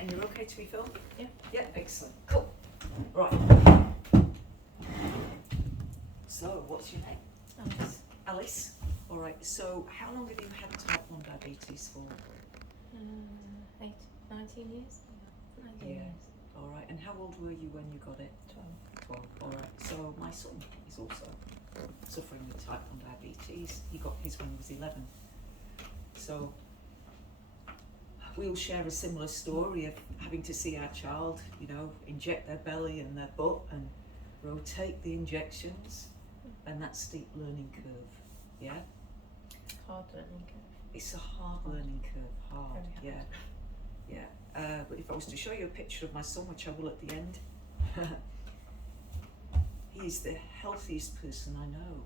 Right, and you're okay to be filmed? Yeah. Yeah, excellent. Cool. Right. So, what's your name? Alice. Alice. All right. So, how long have you had type 1 diabetes for? 19 years? 19 Yeah. years. All right. And how old were you when you got it? 12. 12. All right. So, my son is also suffering with type 1 diabetes. He got his when he was 11. So, we'll share a similar story of having to see our child, you know, inject their belly and their butt and rotate the injections, and that steep learning curve. Yeah, Hard learning curve. it's a hard learning curve. Hard. Very hard. Yeah. But if I was to show you a picture of my son, which I will at the end, he is the healthiest person I know,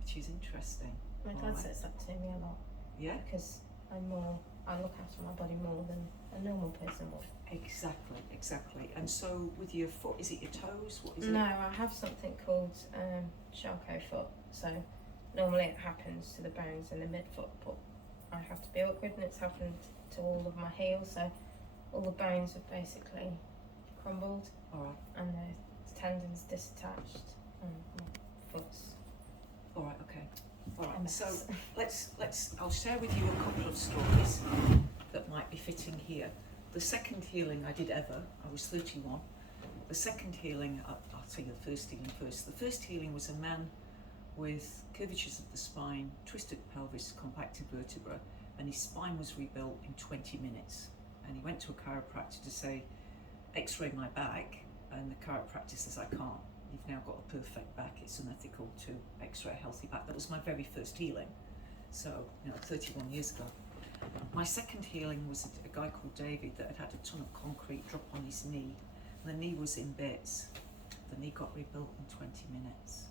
which is interesting. My dad Alright. says that to me a lot Yeah. because I look after my body more than a normal person would. Exactly. And so with your foot, is it your toes? What is No, it? I have something called Charcot foot. So normally it happens to the bones in the midfoot, but I have to be awkward, and it's happened to all of my heels. So all the bones have basically crumbled, All right. and the tendons disattached, and my foot's All right. Okay. All a right. mess. So I'll share with you a couple of stories that might be fitting here. The second healing I did ever, I was 31. The second healing, I'll tell you the first healing first. The first healing was a man with curvatures of the spine, twisted pelvis, compacted vertebra, and his spine was rebuilt in 20 minutes. And he went to a chiropractor to say, x-ray my back, and the chiropractor says, I can't. You've now got a perfect back. It's unethical to x-ray a healthy back. That was my very first healing. So, 31 years ago. My second healing was a guy called David that had had a ton of concrete drop on his knee. And the knee was in bits. The knee got rebuilt in 20 minutes.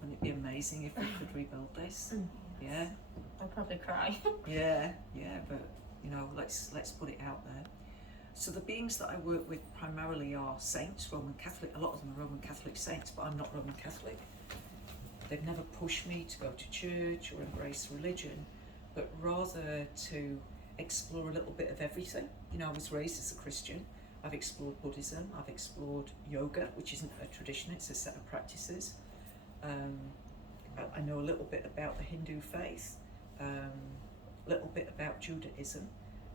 Wouldn't it be amazing if we could rebuild this? Yeah? I'll probably cry. Yeah, but let's put it out there. So the beings that I work with primarily are saints, Roman Catholic. A lot of them are Roman Catholic saints, but I'm not Roman Catholic. They've never pushed me to go to church or embrace religion, but rather to explore a little bit of everything. I was raised as a Christian. I've explored Buddhism. I've explored yoga, which isn't a tradition, it's a set of practices. I know a little bit about the Hindu faith, a little bit about Judaism,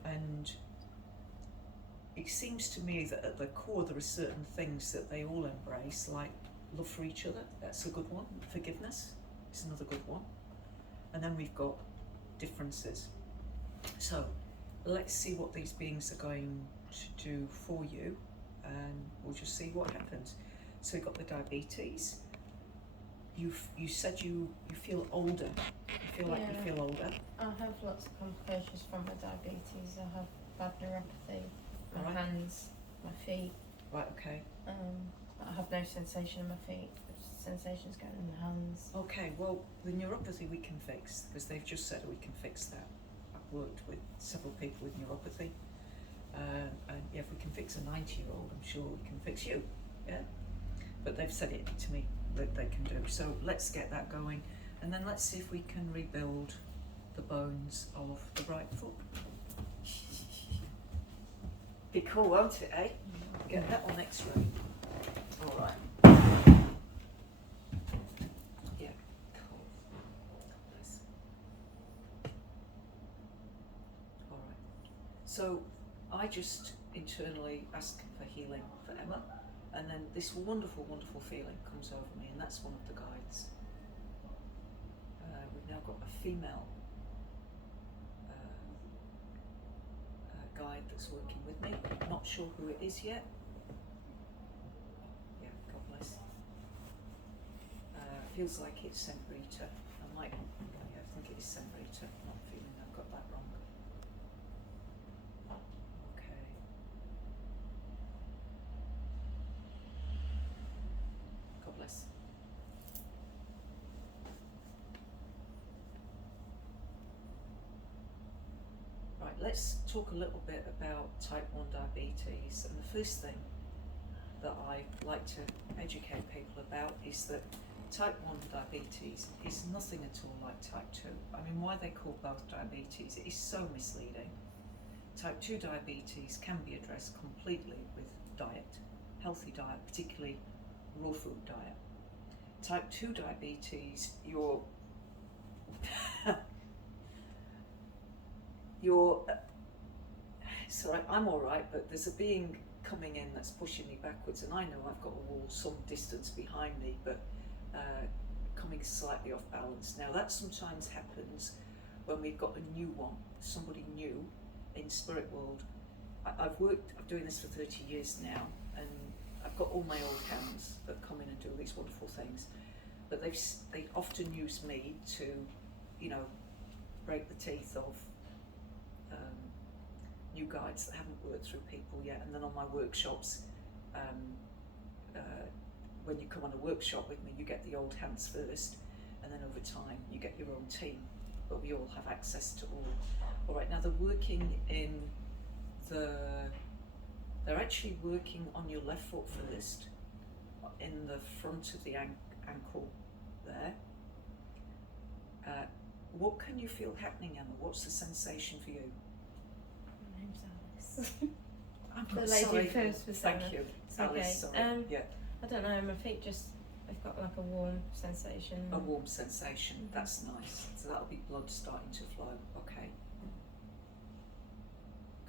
and it seems to me that at the core there are certain things that they all embrace, like love for each other. That's a good one. Forgiveness is another good one. And then we've got differences. So let's see what these beings are going to do for you, and we'll just see what happens. So you've got the diabetes. You said you feel older. You feel like you feel older. I have lots of complications from my diabetes. I have bad neuropathy, my Right. hands, my feet. Right, okay. I have no sensation in my feet. Sensations going in the hands. Okay, well, the neuropathy we can fix, because they've just said we can fix that. I've worked with several people with neuropathy. And if we can fix a 90-year-old, I'm sure we can fix you. Yeah? But they've said it to me that they can do. So let's get that going. And then let's see if we can rebuild the bones of the right foot. Be cool, won't it, eh? Get that on X-ray. All right. Yeah, cool. Nice. All right. So I just internally ask for healing for Emma, and then this wonderful, wonderful feeling comes over me, and that's one of the guides. We've now got a female guide that's working with me. Not sure who it is yet. Yeah, God bless. Feels like it's Saint Rita. I think it is Saint Rita. Not feeling I've got that wrong. Okay. God bless. Right, let's talk a little bit about type 1 diabetes. And the first thing that I like to educate people about is that type 1 diabetes is nothing at all like type 2. I mean, why they call both diabetes, it is so misleading. Type 2 diabetes can be addressed completely with diet, healthy diet, particularly raw food diet. Type 2 diabetes, it's all right, I'm all right, but there's a being coming in that's pushing me backwards, and I know I've got a wall some distance behind me, but coming slightly off balance. Now that sometimes happens when we've got a new one, somebody new in spirit world. I'm doing this for 30 years now, and I've got all my old hands that come in and do these wonderful things, but they often use me to, you know, break the teeth of new guides that haven't worked through people yet. And then on my workshops, when you come on a workshop with me, you get the old hands first, and then over time you get your own team, but we all have access to all. All right, now they're actually working on your left foot first, in the front of the ankle there. What can you feel happening, Emma? What's the sensation for you? My name's Alice. I'm The not lady sorry. first was Thank Emma. you, It's Alice. okay. Sorry. Yeah, I don't know, my feet they've got like a warm sensation. a warm sensation. Mhm. That's nice. So that'll be blood starting to flow. Okay.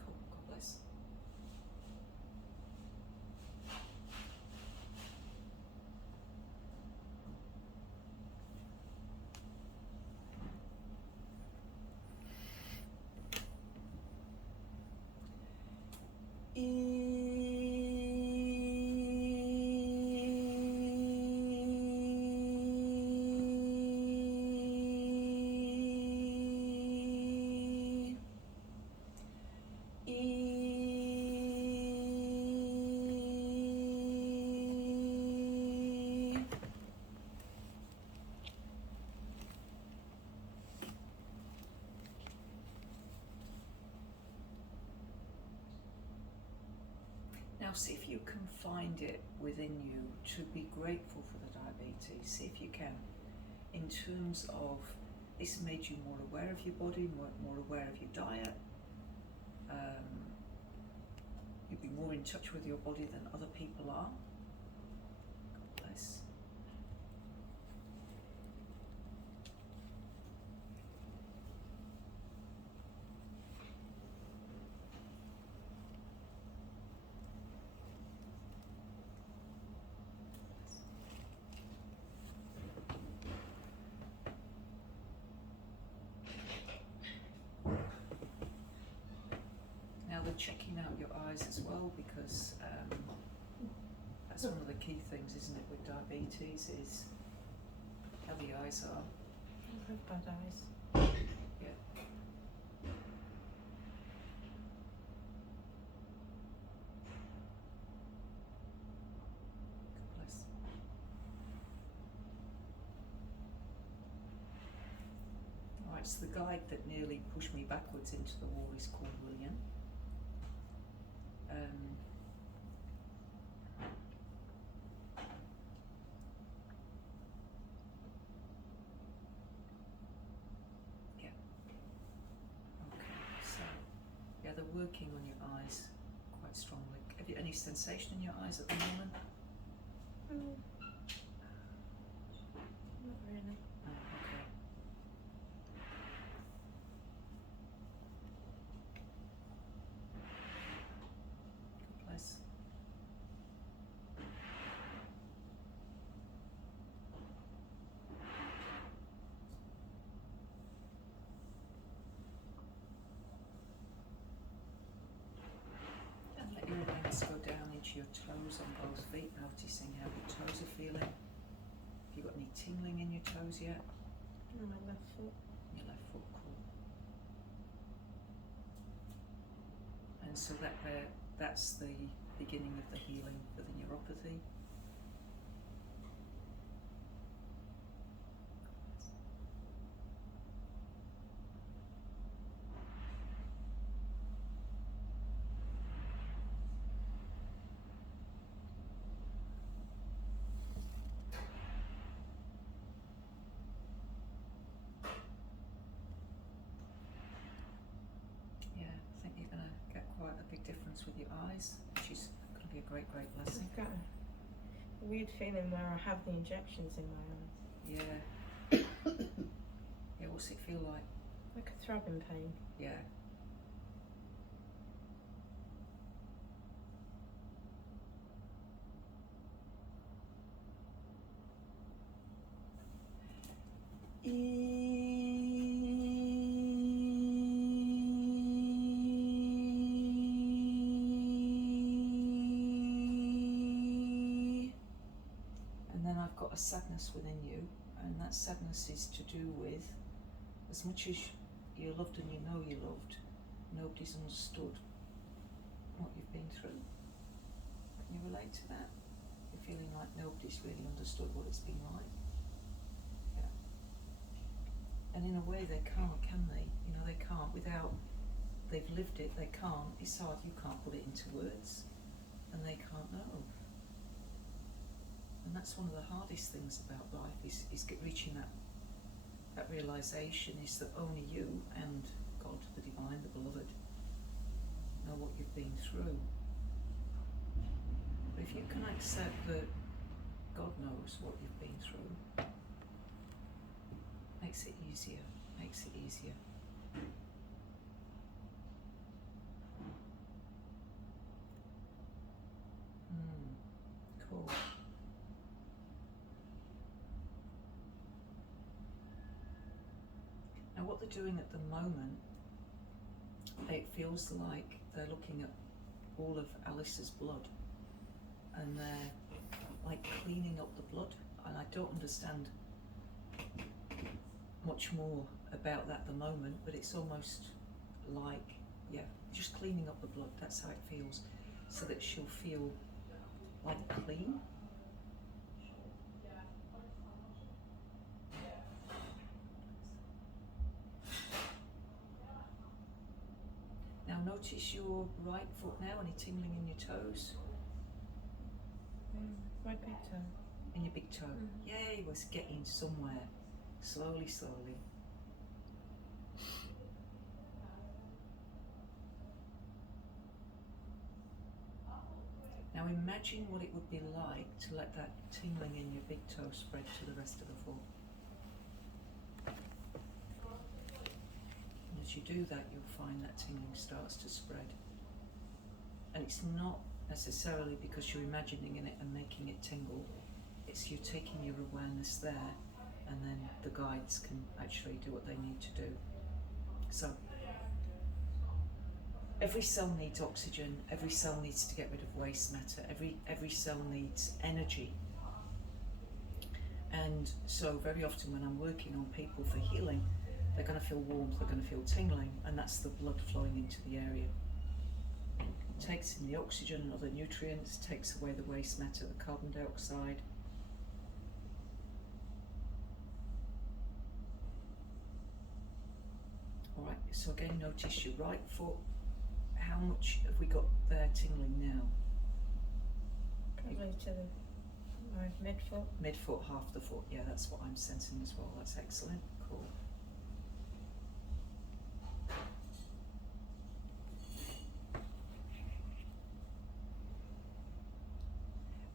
Cool. God bless. Now see if you can find it within you to be grateful for the diabetes. See if you can, in terms of this made you more aware of your body, more aware of your diet. You'd be more in touch with your body than other people are. God bless. Now they're checking out your eyes as well, because that's one of the key things, isn't it, with diabetes, is how the eyes are. I have bad eyes. Yeah. God bless. Alright, so the guide that nearly pushed me backwards into the wall is called William. Yeah. Okay, so yeah, they're working on your eyes quite strongly. Have you any sensation in your eyes at the moment? Not really. Oh, okay. God bless. And let your awareness go down into your toes on both feet, noticing how your toes are feeling. Have you got any tingling in your toes yet? On my left foot. Your left foot, cool. And so that's the beginning of the healing for the neuropathy. Yeah, I think you're gonna happens with your eyes, which is going to be a great blessing. I've got a weird feeling where I have the injections in my eyes. Yeah. Yeah, what's it feel like? Like a throbbing pain. Yeah. And then I've got a sadness within you, and that sadness is to do with, as much as you loved and you know you loved, nobody's understood what you've been through. Can you relate to that? You're feeling like nobody's really understood what it's been like. Yeah. And in a way they can't, can they? You know, they can't without, they've lived it, they can't. It's hard, you can't put it into words, and they can't know. And that's one of the hardest things about life is reaching that realisation is that only you and God, the divine, the beloved, know what you've been through. But if you can accept that God knows what you've been through, makes it easier, makes it easier. Cool. Now what they're doing at the moment, it feels like they're looking at all of Alice's blood and they're like cleaning up the blood, and I don't understand much more about that at the moment, but it's almost like, yeah, just cleaning up the blood, that's how it feels, so that she'll feel like clean. Now notice your right foot now, any tingling in your toes? My big toe. In your big toe. Yay, we're getting somewhere. Slowly, slowly. Now imagine what it would be like to let that tingling in your big toe spread to the rest of the foot. And as you do that, you'll find that tingling starts to spread. And it's not necessarily because you're imagining it and making it tingle. It's you taking your awareness there, and then the guides can actually do what they need to do. So, every cell needs oxygen, every cell needs to get rid of waste matter, every cell needs energy. And so very often when I'm working on people for healing, they're going to feel warmth, they're going to feel tingling, and that's the blood flowing into the area. It takes in the oxygen and other nutrients, takes away the waste matter, the carbon dioxide. Alright, so again notice your right foot. How much have we got there tingling now? Probably to my midfoot. Midfoot, half the foot, yeah, that's what I'm sensing as well, that's excellent, cool.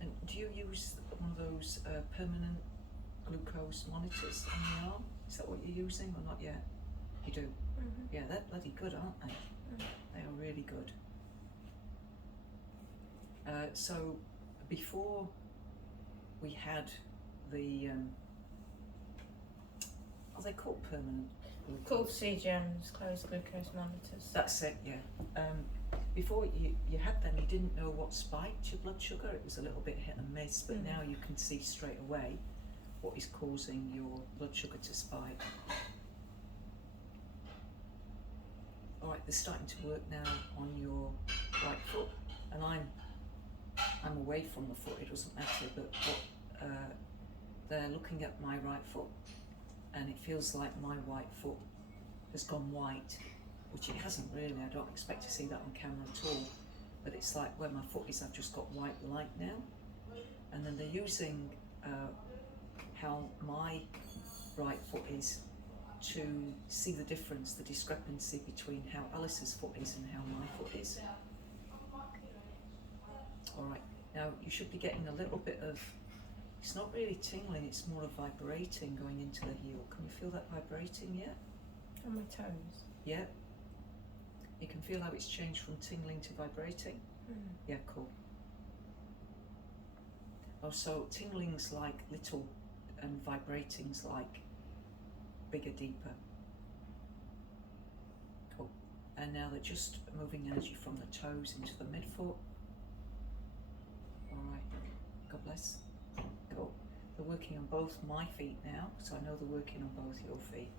And do you use one of those permanent glucose monitors on the arm? Is that what you're using or not yet? You do? Yeah, they're bloody good, aren't they? They are really good. So before we had the, are they called permanent glucose? Called CGMs, closed glucose monitors. That's it, yeah. Before you had them, you didn't know what spiked your blood sugar. It was a little bit hit and miss, but now you can see straight away what is causing your blood sugar to spike. Alright, they're starting to work now on your right foot, and I'm away from the foot, it doesn't matter, but they're looking at my right foot, and it feels like my right foot has gone white, which it hasn't really. I don't expect to see that on camera at all, but it's like where my foot is, I've just got white light now. And then they're using how my right foot is to see the difference, the discrepancy between how Alice's foot is and how my foot is. All right. Now you should be getting a little bit of, it's not really tingling, it's more of vibrating going into the heel. Can you feel that vibrating yet? On my toes. Yeah. You can feel how it's changed from tingling to vibrating? Yeah, cool. Oh, so tingling's like little and vibrating's like bigger, deeper. Cool. And now they're just moving energy from the toes into the midfoot. All right. God bless. Cool. They're working on both my feet now, so I know they're working on both your feet.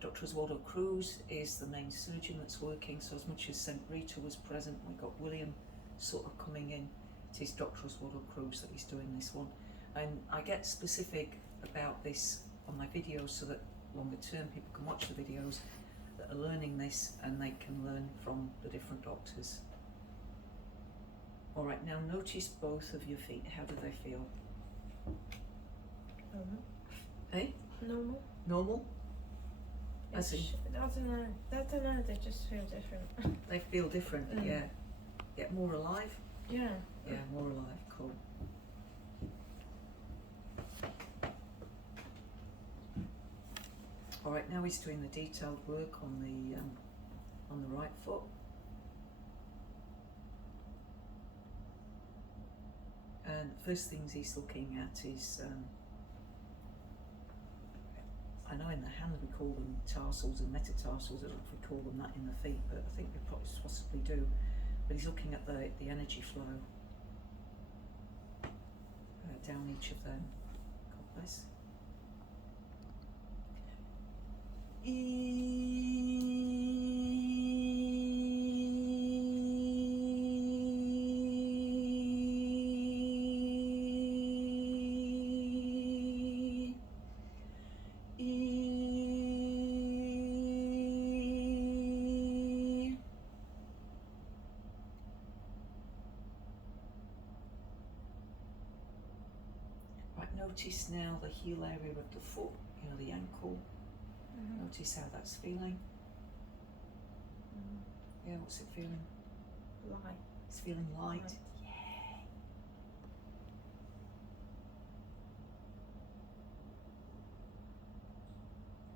Dr. Oswaldo Cruz is the main surgeon that's working, so as much as St. Rita was present, we got William sort of coming in. It is Dr. Oswaldo Cruz that is doing this one. And I get specific about this on my videos so that longer term people can watch the videos that are learning this and they can learn from the different doctors. All right, now notice both of your feet. How do they feel? Normal. Eh? Normal. Normal? As in, I don't know. They just feel different. they feel different, yeah. Get more alive? Yeah. Yeah, more alive, cool. All right, now he's doing the detailed work on the right foot. And the first things he's looking at is, I know in the hand we call them tarsals and metatarsals. I don't know if we call them that in the feet, but I think we possibly do. But he's looking at the energy flow down each of them. God bless. Notice now the heel area of the foot, you know, the ankle. Notice how that's feeling. Yeah, what's it feeling? Light. It's feeling light. Light. Yeah.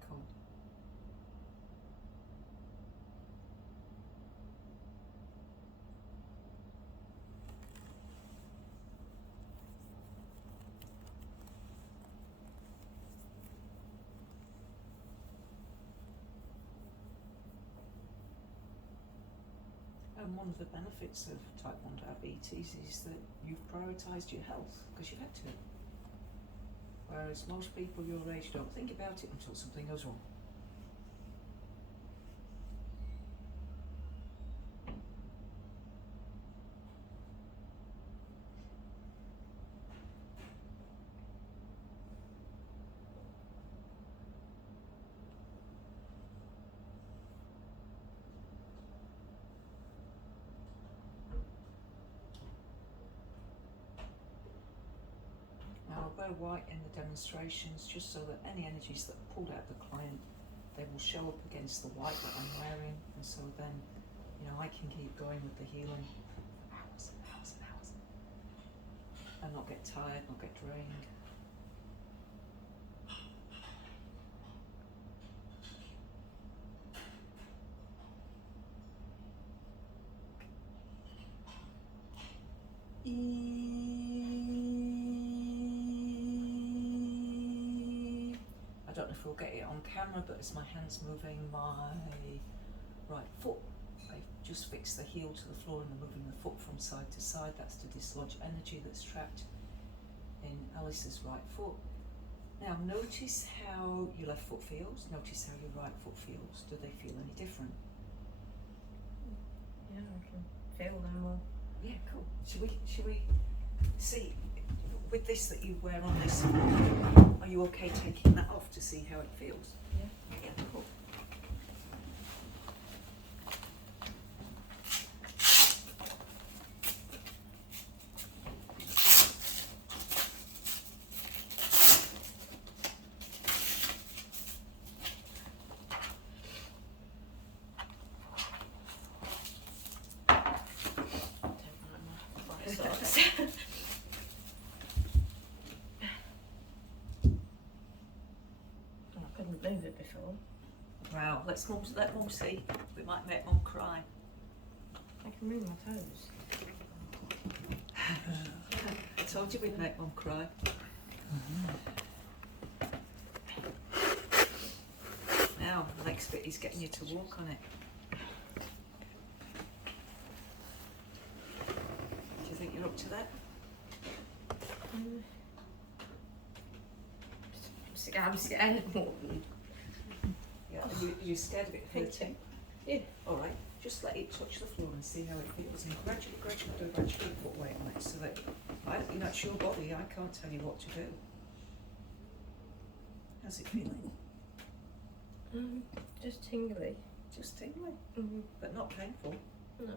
Cool. And one of the benefits of type 1 diabetes is that you've prioritised your health because you've had to. Whereas most people your age don't think about it until something goes wrong. Now I'll wear white in the demonstrations just so that any energies that are pulled out of the client, they will show up against the white that I'm wearing, and so then, you know, I can keep going with the healing for hours and hours and hours and not get tired, not get drained. I don't know if we'll get it on camera, but as my hand's moving my right foot, I just fix the heel to the floor and I'm moving the foot from side to side. That's to dislodge energy that's trapped in Alice's right foot. Now notice how your left foot feels, notice how your right foot feels. Do they feel any different? Yeah, I can feel them more. Yeah, cool. Should we see with this that you wear on this? Are you okay taking that off to see how it feels? Yeah. Yeah, cool. socks. I couldn't move it before. Wow, let Mum see. We might make Mum cry. I can move my toes. I told you we'd make Mum cry. Now, the next bit is getting you to walk on it. Do you think you're up to that? I'm scared of walking. Yeah. You're scared of it hurting? Yeah. All right. Just let it touch the floor and see how it feels, and gradually put weight on it, so that it's your body. I can't tell you what to do. How's it feeling? Just tingly. Just tingling, Mm-hmm. but not painful. No.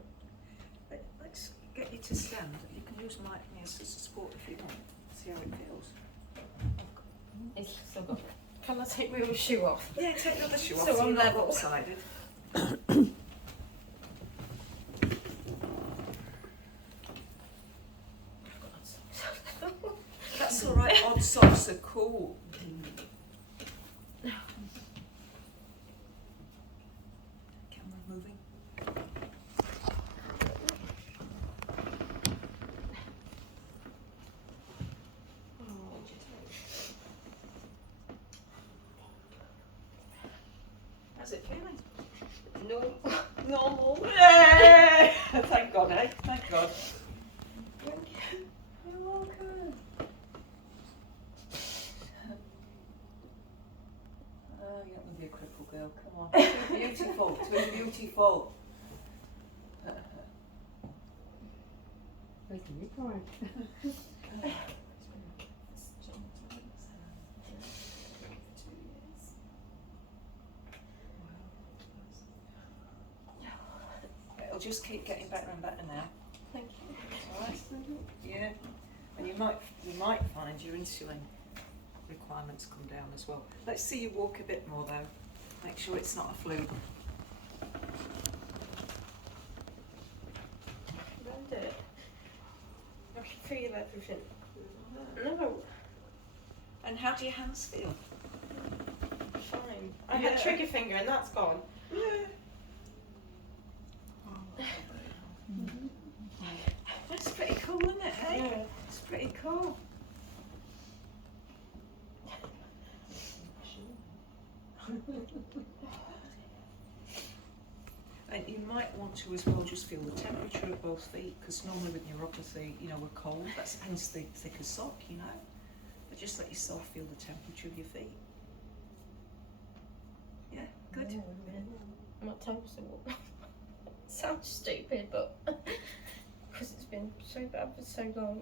Let's get you to stand. You can use me as a support if you want. See how it feels. It's still got. Can I take my other shoe off? Yeah, take the other shoe off. So you're I'm not level. lopsided. That's all right. Odd socks are cool. Camera moving. How's it feeling? No. Normal. Yay! Thank God, eh? Thank God. You're welcome. Oh, you're not going to be a cripple girl. Come on. Too beautiful. Too beautiful. Making me cry. It'll just keep getting better and better now. Thank you. All right. Yeah. And you might find your insulin requirements come down as well. Let's see you walk a bit more though. Make sure it's not a fluke. Around it. I can feel everything. No. And how do your hands feel? Fine. I Yeah. had trigger finger and that's gone. Yeah. That's pretty cool, isn't it, hey? Yeah. It's pretty cool. And you might want to as well just feel the temperature of both feet, because normally with neuropathy, we're cold. That's hence the thicker sock, But just let yourself feel the temperature of your feet. Yeah, good. My toes are warm. Sounds stupid, but because it's been so bad for so long.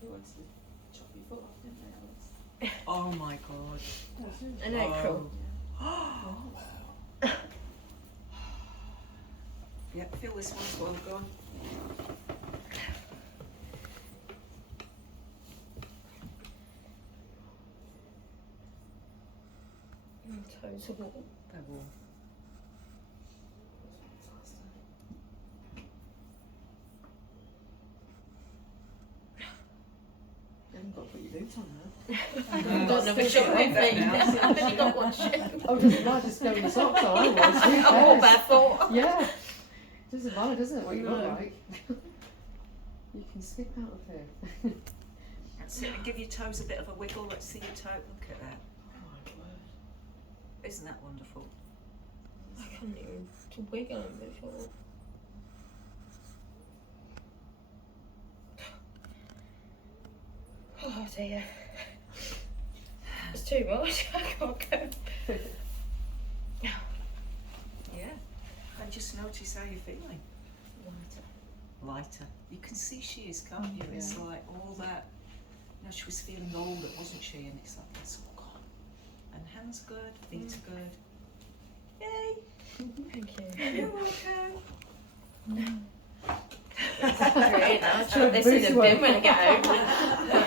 He wants to chop your foot off, didn't they, Alice? Oh my God. In April. Yeah, feel this one as well, go on. My toes are warm. They're warm. You haven't got to put your boots on now. I don't know Still which shoe like I've that been. now. I've only got one shoe. Oh, doesn't matter, just go in the socks, so I was. Who I'm all cares? barefoot. Yeah. Doesn't matter, does it, what you look No. like? You can skip out of here. That's it. And give your toes a bit of a wiggle. Let's see your toe. Look at that. Oh my word. Isn't that wonderful? I can't even to wiggle them before. Oh dear. It's too much. I can't go. Yeah. And just notice how you're feeling. Lighter. Lighter. You can see she is, can't you? It's Yeah. like all that. She was feeling older, wasn't she? And it's like that's all gone. And hands good, feet are good. Yay! Thank you. You're welcome. Great. I'll chuck this in the bin when I get home.